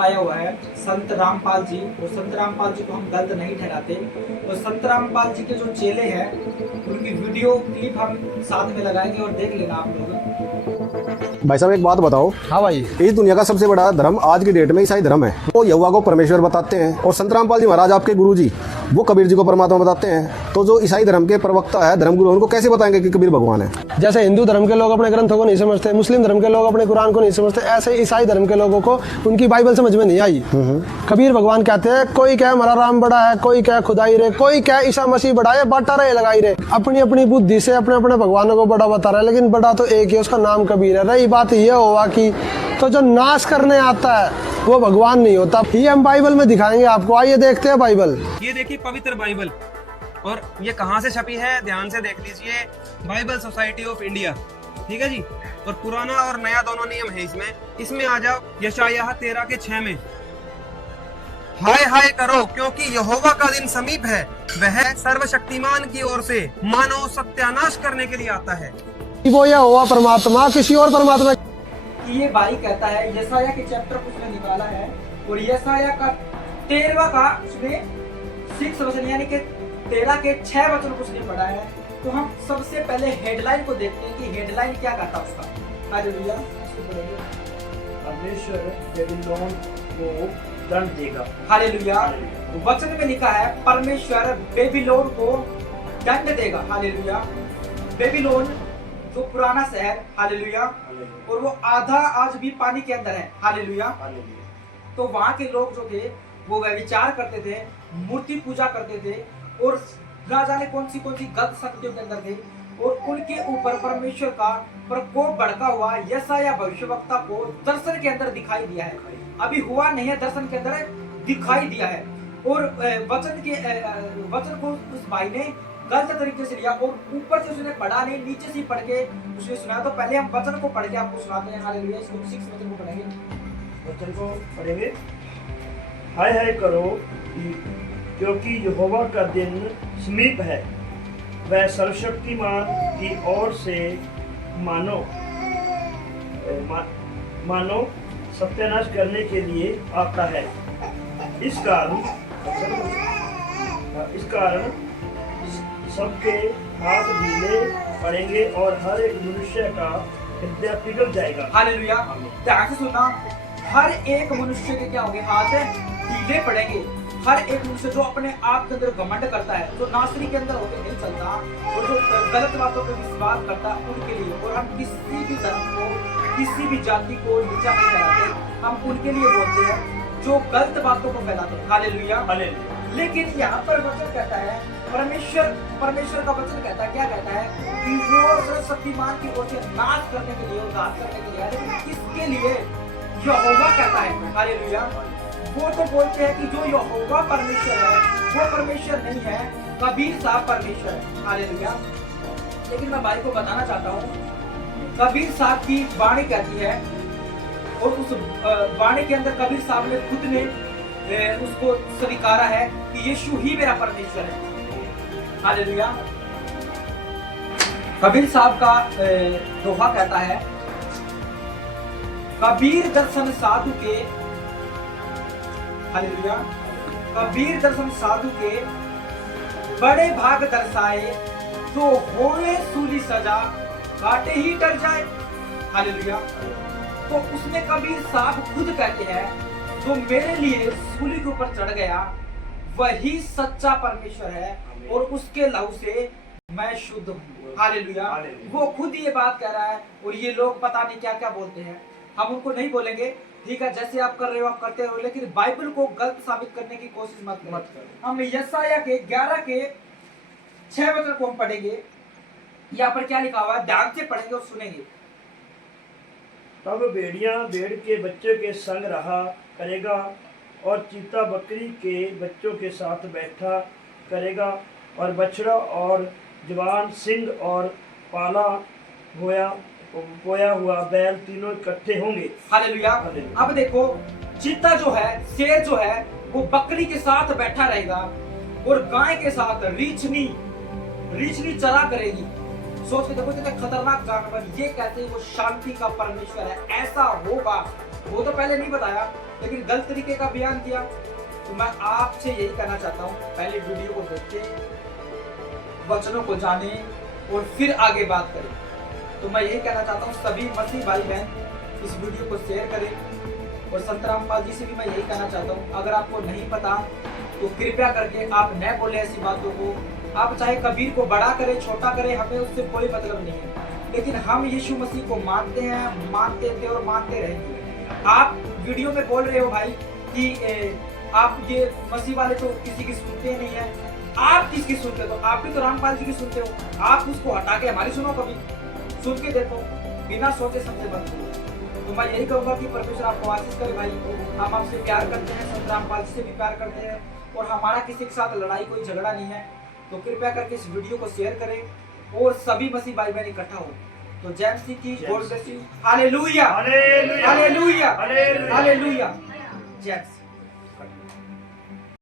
आया हुआ है संत रामपाल जी, और संत रामपाल जी को हम गलत नहीं ठहराते। और संत रामपाल जी के जो चेले हैं उनकी वीडियो क्लिप हम साथ में लगाएंगे और देख लेना आप लोग। भाई साहब एक बात बताओ। हाँ भाई, इस दुनिया का सबसे बड़ा धर्म आज की डेट में ईसाई धर्म है। वो यहोवा को परमेश्वर बताते हैं और संत रामपाल जी महाराज आपके गुरु जी वो कबीर जी को परमात्मा बताते हैं। तो जो ईसाई धर्म के प्रवक्ता है धर्मगुरु, उनको कैसे बताएंगे कि कबीर भगवान है? जैसे हिंदू धर्म के लोग अपने ग्रंथों को नहीं समझते, मुस्लिम धर्म के लोग अपने कुरान को नहीं समझते, ऐसे ईसाई धर्म के लोगों को उनकी बाइबल समझ में नहीं आई। कबीर भगवान कहते हैं कोई कहे हमारा राम बड़ा है, कोई कहे खुदाई रे, कोई कहे ईसा मसीह बड़ा है, बाटा रहे लगाई रे। अपनी अपनी बुद्धि से अपने अपने भगवानों को बड़ा बता रहा है, लेकिन बड़ा तो एक ही, उसका नाम कबीर है। रही बात यह हुआ कि तो जो नाश करने आता है वो भगवान नहीं होता। ये हम बाइबल में दिखाएंगे आपको। आइए देखते हैं बाइबल। ये देखिए पवित्र बाइबल, और ये कहाँ से छपी है ध्यान से देख लीजिए। बाइबल सोसाइटी ऑफ इंडिया, ठीक है जी। और पुराना और नया दोनों नियम है इसमें आ जाओ। यशायाह 13:6 में हाय हाय करो क्योंकि यहोवा का दिन समीप है, वह सर्वशक्तिमान की ओर से मानव सत्यानाश करने के लिए आता है। वो यह हुआ परमात्मा, किसी और परमात्मा। ये भाई कहता है यशायाह के चैप्टर को उसने निकाला है, और यशायाह का 13वां का उसने 6 वचन यानी कि 13 के 6 वचन को उसने पढ़ा है। तो हम सबसे पहले हेडलाइन को देखते हैं कि हेडलाइन क्या कहता है उसका। हालेलुया। परमेश्वर बेबीलोन को दंड देगा। हालेलुया। वचन में लिखा है परमेश्वर बेबीलोन को दंड देगा। हालेलुया। बेबीलोन जो पुराना शहर, हालेलुया, और वो आधा आज भी पानी के अंदर है। हालेलुया। तो वहां के लोग जो थे वो व्यभिचार करते थे, मूर्ति पूजा करते थे, और ना जाने कौन सी गलत शक्तियों के अंदर थे, और उनके ऊपर परमेश्वर का प्रकोप भड़का हुआ यशायाह भविष्यवक्ता को दर्शन के अंदर दिखाई दिया है। अभी हुआ नहीं है, दर्शन के अंदर दिखाई दिया है। और वचन को उस भाई ने गलत तरीके से लिया, और ऊपर से उसने पढ़ा नहीं, नीचे से पढ़ के उसने सुनाया। तो पहले हम वचन को पढ़ के आपको सुनाते हैं। हालेलुया। इसको 6 वचन को पढ़ेंगे। वचन को पढ़ेंगे। हाय हाय करो क्योंकि यहोवा का दिन समीप है, वह सर्वशक्तिमान की ओर से मानो सत्यानाश करने के लिए आता है। इस कारण सबके हाथ ढीले पड़ेंगे और हर एक मनुष्य का हृदय पिघल जाएगा। हालेलुया। ध्यान से सुनना, हर एक मनुष्य के क्या होंगे? हाथ ढीले पड़ेंगे। हर एक मनुष्य जो अपने आप के अंदर घमंड करता है, जो नासरी के अंदर होकर नहीं चलता, और जो गलत बातों पर विश्वास करता है, उनके लिए। और हम किसी भी धर्म को, किसी भी जाति को नीचा नहीं फैलाते, हम उनके लिए बोलते हैं जो गलत बातों को फैलाते हैं। हालेलुया। लेकिन यहाँ पर वचन कहता है परमेश्वर का वचन कहता है, क्या कहता है कि वो सर्वशक्तिमान की ओर से नाश करने के लिए, उद्धार करने के लिए। लेकिन किसके लिए? यहोवा कहता है। हालेलुया। वो तो बोलते हैं कि जो यहोवा परमेश्वर है वो परमेश्वर नहीं है, कबीर साहब परमेश्वर है। हालेलुया। लेकिन मैं भाई को बताना चाहता हूँ, कबीर साहब की वाणी कहती है, और उस वाणी के अंदर कबीर साहब ने खुद ने उसको स्वीकारा है कि यीशु ही मेरा परमेश्वर है। हालेलुया। कबीर साहब का दोहा कहता है, कबीर दर्शन साधु के, हालेलुया, कबीर दर्शन साधु के बड़े भाग दर्शाए, तो होए सूली सजा काटे ही डर जाए। हालेलुया। तो उसने कबीर साहब खुद कहते हैं, जो मेरे लिए सूली के ऊपर चढ़ गया वही सच्चा परमेश्वर है, और उसके लहू से मैं शुद्ध हूँ। हालेलुया। वो खुद ये बात कह रहा है, और ये लोग पता नहीं क्या क्या बोलते हैं। हम उनको नहीं बोलेंगे, ठीक है, जैसे आप कर रहे हो आप करते रहो, लेकिन बाइबल को गलत साबित करने की कोशिश मत करो। हम यशायाह के 11 के 6 वचन को हम पढ़ेंगे। यहाँ पर क्या लिखा हुआ है, ध्यान से पढ़ेंगे और सुनेंगे। तब भेड़िया भेड़ के बच्चों के संग रहा करेगा, और चीता बकरी के बच्चों के साथ बैठा करेगा, और बछड़ा और जवान सिंह और पाला बोया हुआ बैल तीनों इकट्ठे होंगे। हालेलुया। अब देखो, चीता जो है, शेर जो है, वो बकरी के साथ बैठा रहेगा, और गाय के साथ रीछनी चरा करेगी। सोच के देखो कितना खतरनाक जानवर। ये कहते हैं वो शांति का परमेश्वर है। ऐसा होगा वो तो पहले नहीं बताया, लेकिन गलत तरीके का बयान किया। तो मैं आपसे यही कहना चाहता हूँ, पहले वीडियो को देख के वचनों को जाने और फिर आगे बात करें। तो मैं यही कहना चाहता हूँ सभी मसीह भाई बहन इस वीडियो को शेयर करें। और संत रामपाल जी से भी मैं यही कहना चाहता हूँ, अगर आपको नहीं पता तो कृपया करके आप न बोले ऐसी बातों को। आप चाहे कबीर को बड़ा करे छोटा करे, हमें उससे कोई मतलब नहीं है, लेकिन हम यीशु मसीह को मानते हैं, मानते थे और मानते रहेंगे। आप वीडियो में बोल रहे हो भाई कि आप ये मसीह वाले तो किसी की सुनते नहीं है। आप किसकी सुनते हो? तो आप भी तो रामपाल जी की सुनते हो। आप उसको हटा के हमारी सुनो, कभी सुन के देखो, बिना सोचे समझे मत करो। तो मैं यही कहूंगा कि परमेश्वर आपको आशीष करे भाई। हम आपसे प्यार करते हैं, संत रामपाल जी से भी प्यार करते हैं, और हमारा किसी के साथ लड़ाई कोई झगड़ा नहीं है। तो कृपया करके इस वीडियो को शेयर करें और सभी मसीह भाई बहन इकट्ठा हो। तो जय मसीह की, God bless you, hallelujah, hallelujah, hallelujah, hallelujah. Hallelujah, जय मसीह।